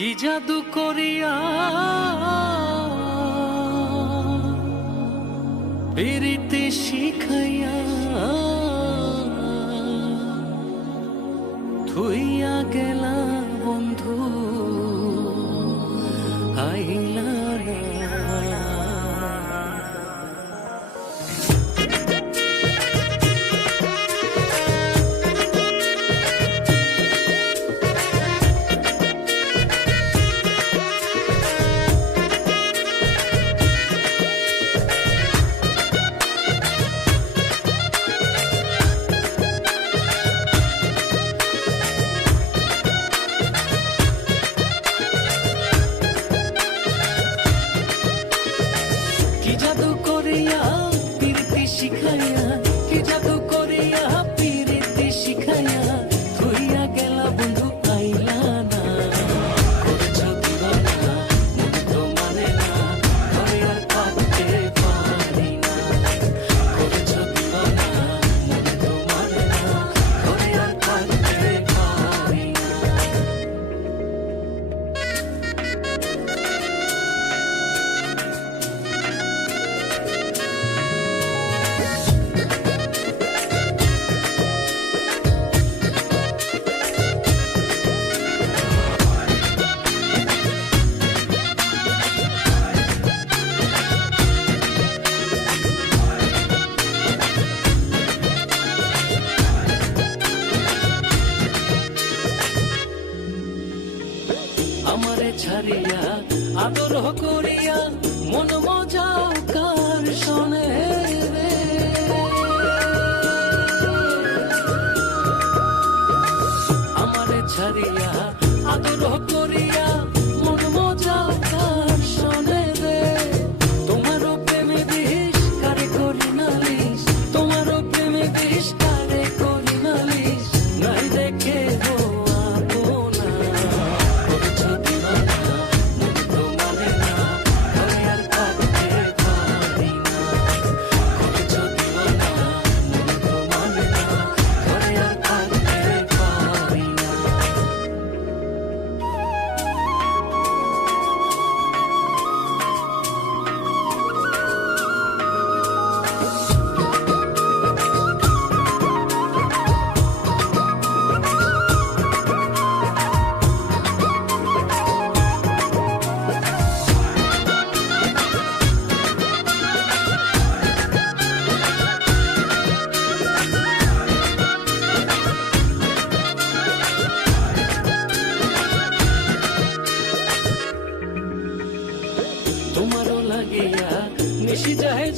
কি জাদু করিয়া প্রীতি শিখাইয়া থুইয়া গেলা বন্ধু আইলা না। কি জাদু করিয়া প্রীতি শিখাইয়া, কি জাদু করিয়া প্রীতি শিখাইয়া থুইয়া গেলা বন্ধু আইলা না। করেছ দিওয়ানা মন তো মানে না, ঘরে আর থাকতে পারি না। করেছ দিওয়ানা মন তো মানে না, ঘরে আর থাকতে পারি না। আমারে ছাড়িয়া আদর করিয়া মন মজাও কার শোনে রে। আমারে ছাড়িয়া আদর করিয়া মন মজাও কার শোনে রে। তোমারও প্রেমে বিষ কারে করি নালিশ, তোমারও প্রেমে বিষ কারে করি নালিশ, নাই দেখে গো আপনা। করেছ দিওয়ানা মন তো মানে না, ঘরে আর থাকতে পারি না। করেছ দিওয়ানা মন তো মানে না, ঘরে আর থাকতে পারি না। তোমারও লাগিয়া নিশি যায়